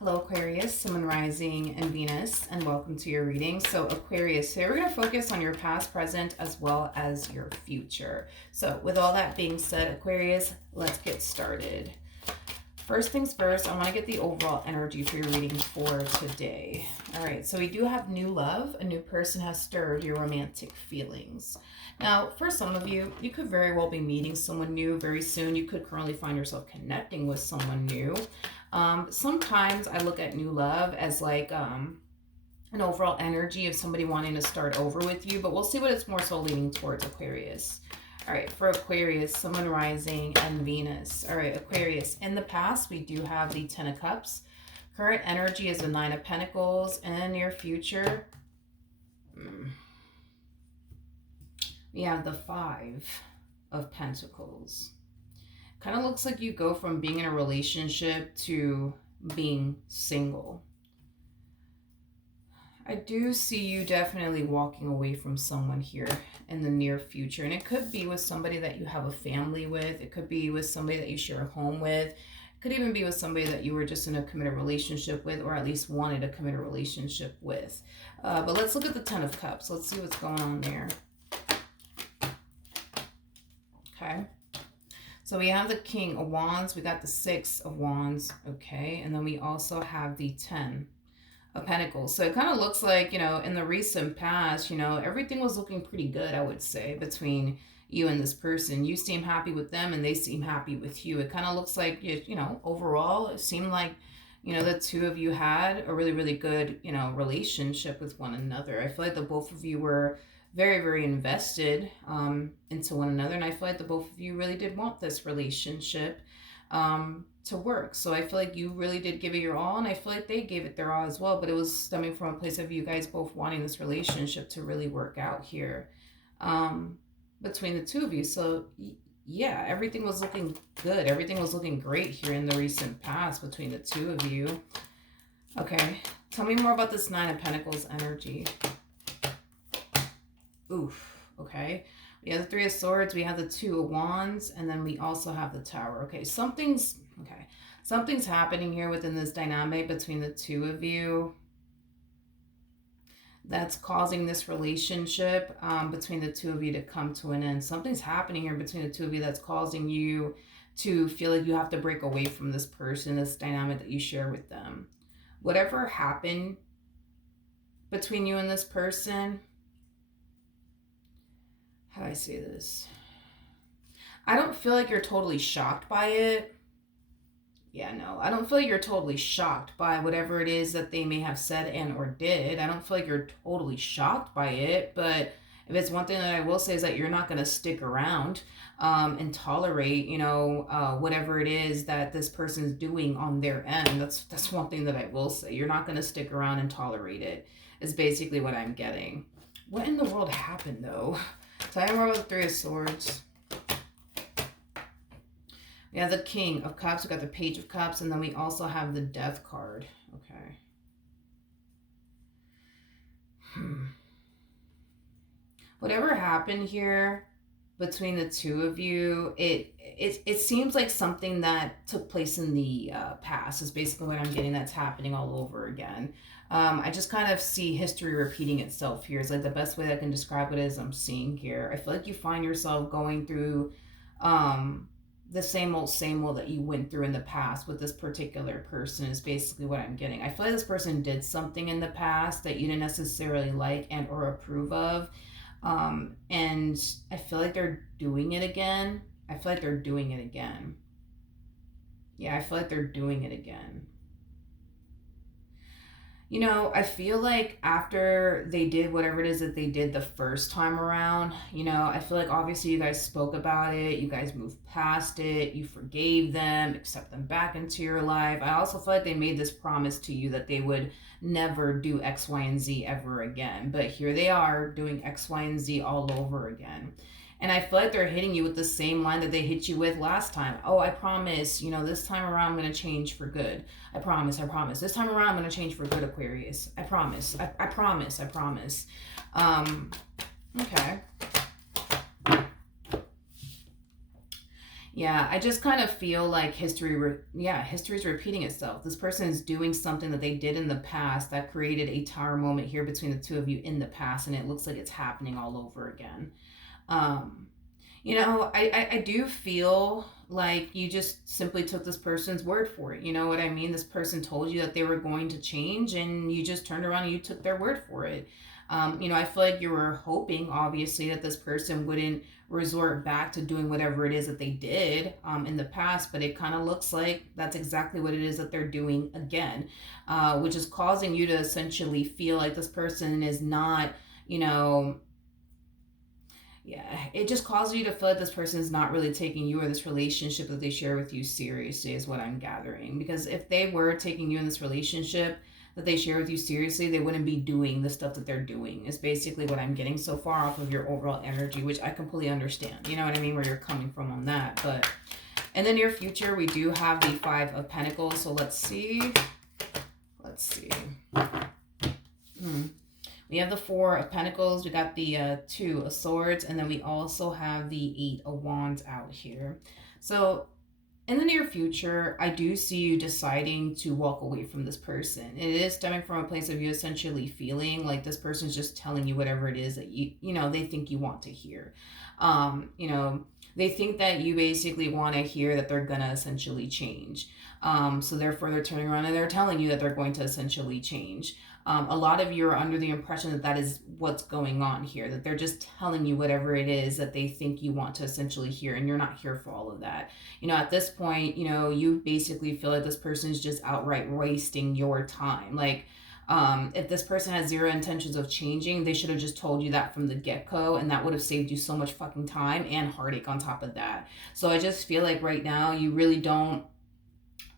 Hello Aquarius, Sun, Rising, and Venus, and welcome to your reading. So Aquarius, today we're going to focus on your past, present, as well as your future. So with all that being said, Aquarius, let's get started. First things first, I want to get the overall energy for your reading for today. All right, so we do have new love. A new person has stirred your romantic feelings. Now, for some of you, you could very well be meeting someone new very soon. You could currently find yourself connecting with someone new. Sometimes I look at new love as like an overall energy of somebody wanting to start over with you, but we'll see what it's more so leaning towards, Aquarius. All right, for Aquarius, Sun, Rising, and Venus. All right, Aquarius, in the past, we do have the Ten of Cups. Current energy is the Nine of Pentacles, and in near future, we have the Five of Pentacles. Kind of looks like you go from being in a relationship to being single. I do see you definitely walking away from someone here in the near future. And it could be with somebody that you have a family with. It could be with somebody that you share a home with. It could even be with somebody that you were just in a committed relationship with, or at least wanted a committed relationship with. But let's look at the Ten of Cups. Let's see what's going on there. Okay. So we have the King of Wands, we got the Six of Wands, okay, and then we also have the 10 of Pentacles. So it kind of looks like, you know, in the recent past, you know, everything was looking pretty good, I would say, between you and this person. You seem happy with them and they seem happy with you. It kind of looks like, you know, overall, it seemed like, you know, the two of you had a really, really good, you know, relationship with one another. I feel like the both of you were very, very invested into one another. And I feel like the both of you really did want this relationship to work. So I feel like you really did give it your all. And I feel like they gave it their all as well. But it was stemming from a place of you guys both wanting this relationship to really work out here between the two of you. So yeah, everything was looking good. Everything was looking great here in the recent past between the two of you. Okay, tell me more about this Nine of Pentacles energy. Oof, okay. We have the Three of Swords, we have the Two of Wands, and then we also have the Tower. Okay, something's happening here within this dynamic between the two of you that's causing this relationship between the two of you to come to an end. Something's happening here between the two of you that's causing you to feel like you have to break away from this person, this dynamic that you share with them. Whatever happened between you and this person, how do I say this? I don't feel like you're totally shocked by it. Yeah, no, I don't feel like you're totally shocked by whatever it is that they may have said and or did. I don't feel like you're totally shocked by it, but if it's one thing that I will say is that you're not going to stick around and tolerate, you know, whatever it is that this person's doing on their end. That's one thing that I will say. You're not going to stick around and tolerate it, is basically what I'm getting. What in the world happened, though? Tell me more about the Three of Swords. We have the King of Cups, we got the Page of Cups, and then we also have the Death card. Okay. Whatever happened here between the two of you, it seems like something that took place in the past is basically what I'm getting, that's happening all over again. I just kind of see history repeating itself here. It's like the best way that I can describe it is I'm seeing here. I feel like you find yourself going through the same old that you went through in the past with this particular person is basically what I'm getting. I feel like this person did something in the past that you didn't necessarily like and or approve of. And I feel like they're doing it again. Yeah, I feel like they're doing it again. You know, I feel like after they did whatever it is that they did the first time around, you know, I feel like obviously you guys spoke about it, you guys moved past it, you forgave them, accept them back into your life. I also feel like they made this promise to you that they would never do X, Y, and Z ever again. But here they are doing X, Y, and Z all over again. And I feel like they're hitting you with the same line that they hit you with last time. Oh, I promise, you know, this time around I'm going to change for good. I promise. This time around I'm going to change for good, Aquarius. I promise. I promise. Okay. Yeah, I just kind of feel like history's repeating itself. This person is doing something that they did in the past that created a tower moment here between the two of you in the past, and it looks like it's happening all over again. Um, I do feel like you just simply took this person's word for it. You know what I mean? This person told you that they were going to change, and you just turned around and you took their word for it. I feel like you were hoping, obviously, that this person wouldn't resort back to doing whatever it is that they did in the past, but it kind of looks like that's exactly what it is that they're doing again, which is causing you to essentially feel like this person is not, you know, yeah, it just causes you to feel like this person is not really taking you or this relationship that they share with you seriously, is what I'm gathering. Because if they were taking you in this relationship that they share with you seriously, they wouldn't be doing the stuff that they're doing, is basically what I'm getting so far off of your overall energy, which I completely understand. You know what I mean? Where you're coming from on that. But in the near future, we do have the Five of Pentacles. So let's see. Let's see. We have the Four of Pentacles, we got the Two of Swords, and then we also have the Eight of Wands out here. So in the near future, I do see you deciding to walk away from this person. It is stemming from a place of you essentially feeling like this person's just telling you whatever it is that they think you want to hear. They think that you basically want to hear that they're gonna essentially change. So therefore they're turning around and they're telling you that they're going to essentially change. A lot of you are under the impression that that is what's going on here, that they're just telling you whatever it is that they think you want to essentially hear, and you're not here for all of that. At this point, you basically feel like this person is just outright wasting your time. Like, if this person has zero intentions of changing, they should have just told you that from the get-go, and that would have saved you so much fucking time and heartache on top of that. So I just feel like right now you really don't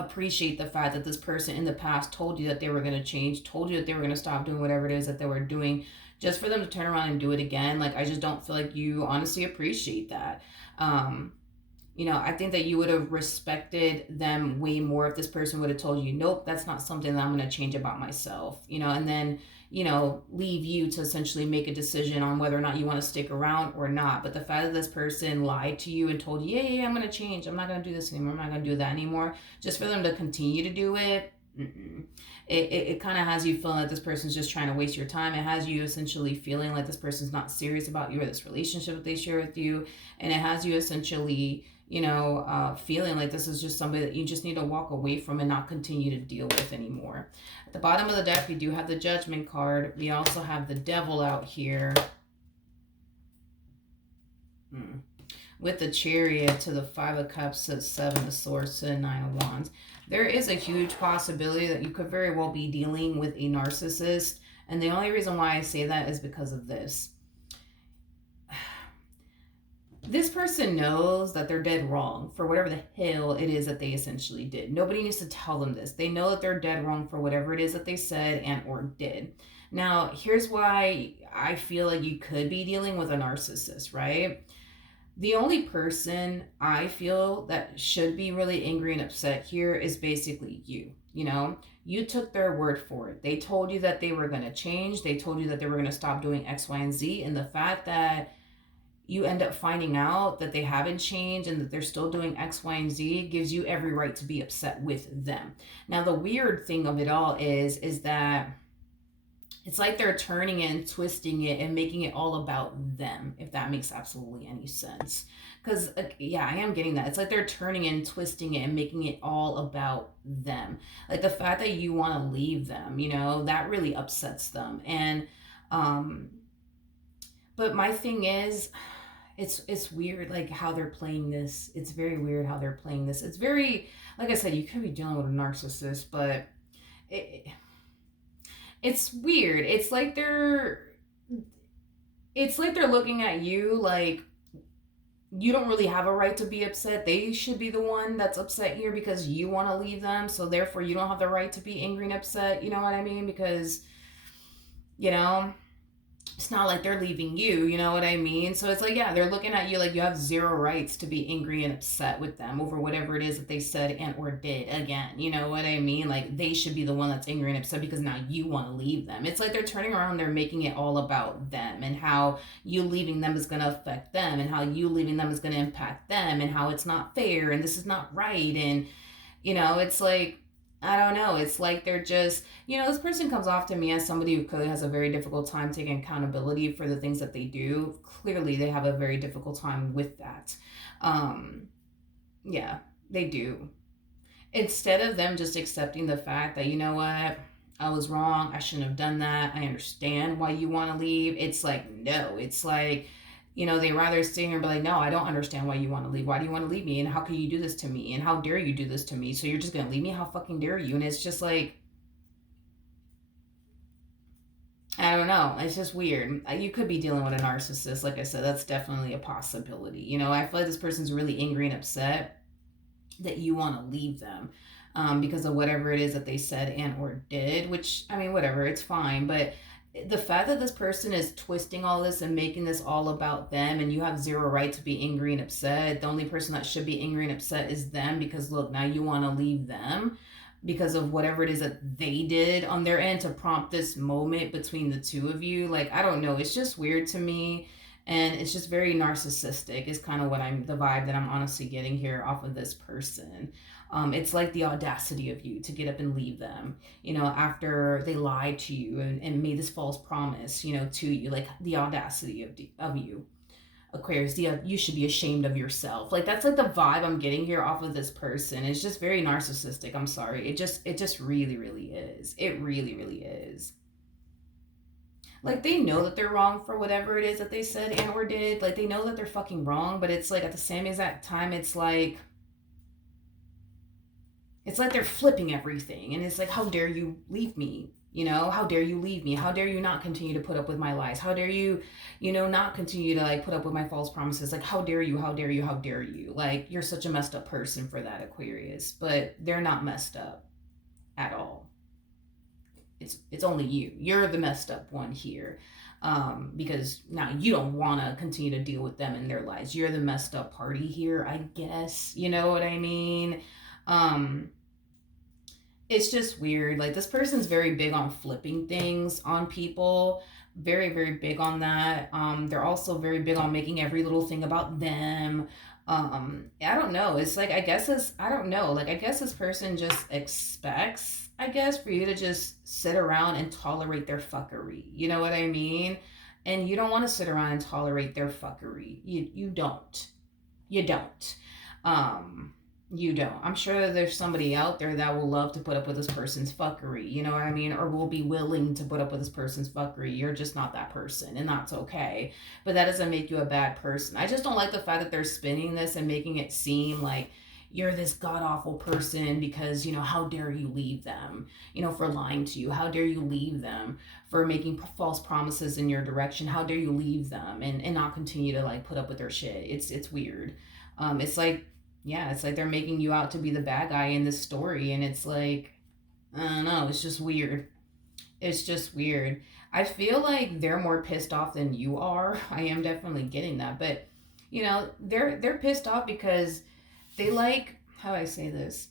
appreciate the fact that this person in the past told you that they were going to change, told you that they were going to stop doing whatever it is that they were doing, just for them to turn around and do it again. Like, I just don't feel like you honestly appreciate that. I think that you would have respected them way more if this person would have told you, nope, that's not something that I'm going to change about myself, and then, leave you to essentially make a decision on whether or not you want to stick around or not. But the fact that this person lied to you and told you, yeah, I'm going to change, I'm not going to do this anymore, I'm not going to do that anymore, just for them to continue to do it, it kind of has you feeling like this person's just trying to waste your time. It has you essentially feeling like this person's not serious about you or this relationship that they share with you. And it has you essentially, feeling like this is just somebody that you just need to walk away from and not continue to deal with anymore. At the bottom of the deck, we do have the Judgment card. We also have the Devil out here. With the Chariot to the Five of Cups to the Seven of Swords to the Nine of Wands. There is a huge possibility that you could very well be dealing with a narcissist. And the only reason why I say that is because of this. This person knows that they're dead wrong for whatever the hell it is that they essentially did. Nobody needs to tell them this. They know that they're dead wrong for whatever it is that they said and or did. Now, here's why I feel like you could be dealing with a narcissist, right? The only person I feel that should be really angry and upset here is basically you. You took their word for it. They told you that they were going to change. They told you that they were going to stop doing X, Y, and Z. And the fact that you end up finding out that they haven't changed and that they're still doing X, Y, and Z gives you every right to be upset with them. Now, the weird thing of it all is that it's like they're turning it and twisting it and making it all about them, if that makes absolutely any sense. Because, yeah, I am getting that. It's like they're turning it and twisting it and making it all about them. Like, the fact that you want to leave them, that really upsets them. And, but my thing is, it's weird, like, how they're playing this. It's very weird how they're playing this. It's very, like I said, you could be dealing with a narcissist, but it's weird. It's like they're looking at you like you don't really have a right to be upset. They should be the one that's upset here because you want to leave them. So therefore you don't have the right to be angry and upset. You know what I mean? Because, it's not like they're leaving you, you know what I mean? So it's like, yeah, they're looking at you like you have zero rights to be angry and upset with them over whatever it is that they said and or did again. You know what I mean? Like they should be the one that's angry and upset because now you want to leave them. It's like they're turning around, they're making it all about them and how you leaving them is going to affect them and how you leaving them is going to impact them and how it's not fair and this is not right. And it's like, I don't know. It's like they're just, this person comes off to me as somebody who clearly has a very difficult time taking accountability for the things that they do. Clearly, they have a very difficult time with that. Um, yeah, they do. Instead of them just accepting the fact that, you know what, I was wrong, I shouldn't have done that, I understand why you want to leave. It's like, no. It's like, they rather sit here and be like, no, I don't understand why you want to leave. Why do you want to leave me? And how can you do this to me? And how dare you do this to me? So you're just going to leave me? How fucking dare you? And it's just like, I don't know. It's just weird. You could be dealing with a narcissist. Like I said, that's definitely a possibility. I feel like this person's really angry and upset that you want to leave them because of whatever it is that they said and or did, which, I mean, whatever, it's fine. But the fact that this person is twisting all this and making this all about them and you have zero right to be angry and upset, the only person that should be angry and upset is them because look, now you want to leave them because of whatever it is that they did on their end to prompt this moment between the two of you. Like, I don't know, it's just weird to me, and it's just very narcissistic is kind of the vibe that I'm honestly getting here off of this person. It's like the audacity of you to get up and leave them, after they lied to you and made this false promise, to you, like the audacity of you. Aquarius, you should be ashamed of yourself. Like that's like the vibe I'm getting here off of this person. It's just very narcissistic. I'm sorry. It just really, really is. It really, really is. Like they know that they're wrong for whatever it is that they said and or did. Like they know that they're fucking wrong, but it's like at the same exact time, it's like they're flipping everything, and it's like, how dare you leave me? How dare you leave me? How dare you not continue to put up with my lies? How dare you, not continue to like put up with my false promises? Like, how dare you? How dare you? How dare you? Like, you're such a messed up person for that, Aquarius. But they're not messed up at all. It's only you. You're the messed up one here. Because now you don't want to continue to deal with them and their lies. You're the messed up party here, I guess. You know what I mean? Um, it's just weird. Like this person's very big on flipping things on people. Very, very big on that. They're also very big on making every little thing about them. I don't know. It's like I don't know. Like I guess this person just expects, I guess, for you to just sit around and tolerate their fuckery. You know what I mean? And you don't want to sit around and tolerate their fuckery. You don't. You don't. Um, you don't. I'm sure that there's somebody out there that will love to put up with this person's fuckery, you know what I mean? Or will be willing to put up with this person's fuckery. You're just not that person, and that's okay. But that doesn't make you a bad person. I just don't like the fact that they're spinning this and making it seem like you're this god awful person because, how dare you leave them, for lying to you? How dare you leave them for making false promises in your direction? How dare you leave them and not continue to like put up with their shit? It's weird. It's like, yeah, it's like they're making you out to be the bad guy in this story, and it's like, I don't know, it's just weird. It's just weird. I feel like they're more pissed off than you are. I am definitely getting that, but they're pissed off because they like, how do I say this?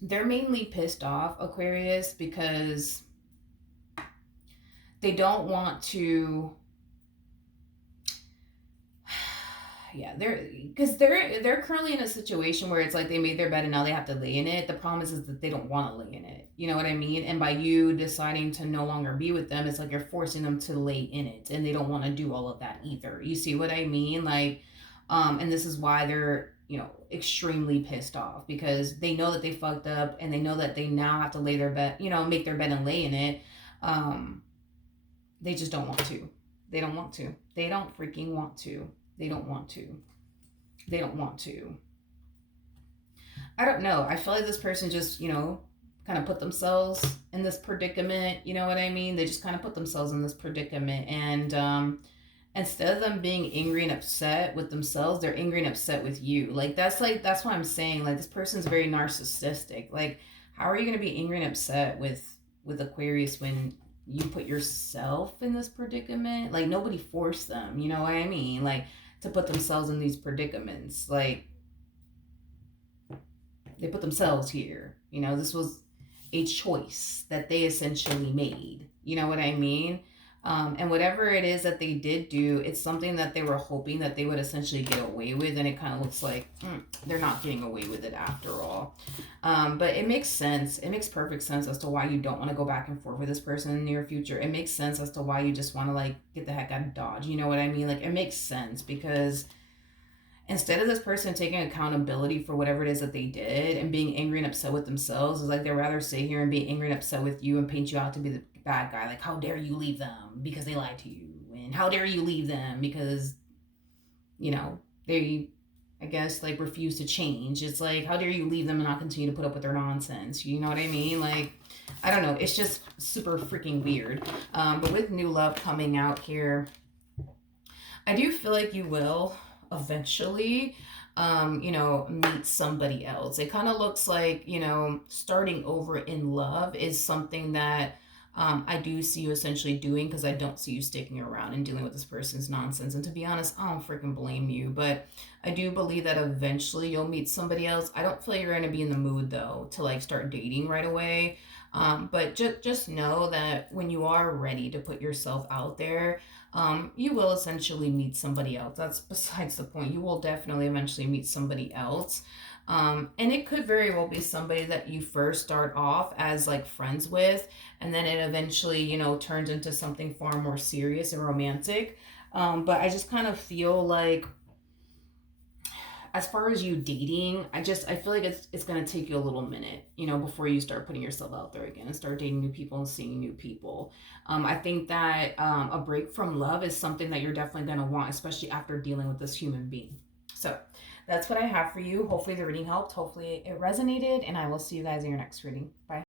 They're mainly pissed off, Aquarius, because they don't want to, yeah, they're currently in a situation where it's like they made their bed and now they have to lay in it. The problem is that they don't want to lay in it. You know what I mean? And by you deciding to no longer be with them, it's like you're forcing them to lay in it, and they don't want to do all of that either. You see what I mean? Like, and this is why they're extremely pissed off, because they know that they fucked up and they know that they now have to lay their bed, make their bed and lay in it. They just don't want to. They don't want to. They don't freaking want to. They don't want to. They don't want to. I don't know. I feel like this person just, kind of put themselves in this predicament. You know what I mean? They just kind of put themselves in this predicament. And instead of them being angry and upset with themselves, they're angry and upset with you. That's what I'm saying. Like, this person's very narcissistic. Like, how are you going to be angry and upset with Aquarius when you put yourself in this predicament. Like, nobody forced them, you know what I mean? Like, to put themselves in these predicaments. Like, they put themselves here. You know, this was a choice that they essentially made. You know what I mean? And whatever it is that they did do, it's something that they were hoping that they would essentially get away with, and it kind of looks like they're not getting away with it after all. But it makes sense. It makes perfect sense as to why you don't want to go back and forth with this person in the near future. It makes sense as to why you just want to like get the heck out of Dodge. You know what I mean? Like, it makes sense because instead of this person taking accountability for whatever it is that they did and being angry and upset with themselves, is like they'd rather sit here and be angry and upset with you and paint you out to be the bad guy. Like, how dare you leave them because they lied to you? And how dare you leave them because, you know, they, I guess, like, refuse to change. It's like, how dare you leave them and not continue to put up with their nonsense? You know what I mean? Like, I don't know. It's just super freaking weird. But with new love coming out here, I do feel like you will eventually meet somebody else. It kind of looks like, starting over in love is something that I do see you essentially doing, because I don't see you sticking around and dealing with this person's nonsense. And to be honest, I don't freaking blame you. But I do believe that eventually you'll meet somebody else. I don't feel like you're going to be in the mood, though, to like start dating right away. But just know that when you are ready to put yourself out there, you will essentially meet somebody else. That's besides the point. You will definitely eventually meet somebody else. And it could very well be somebody that you first start off as like friends with, and then it eventually, turns into something far more serious and romantic. But I just kind of feel like, as far as you dating, I feel like it's gonna take you a little minute, before you start putting yourself out there again and start dating new people and seeing new people. I think that a break from love is something that you're definitely gonna want, especially after dealing with this human being. So that's what I have for you. Hopefully the reading helped. Hopefully it resonated, and I will see you guys in your next reading. Bye.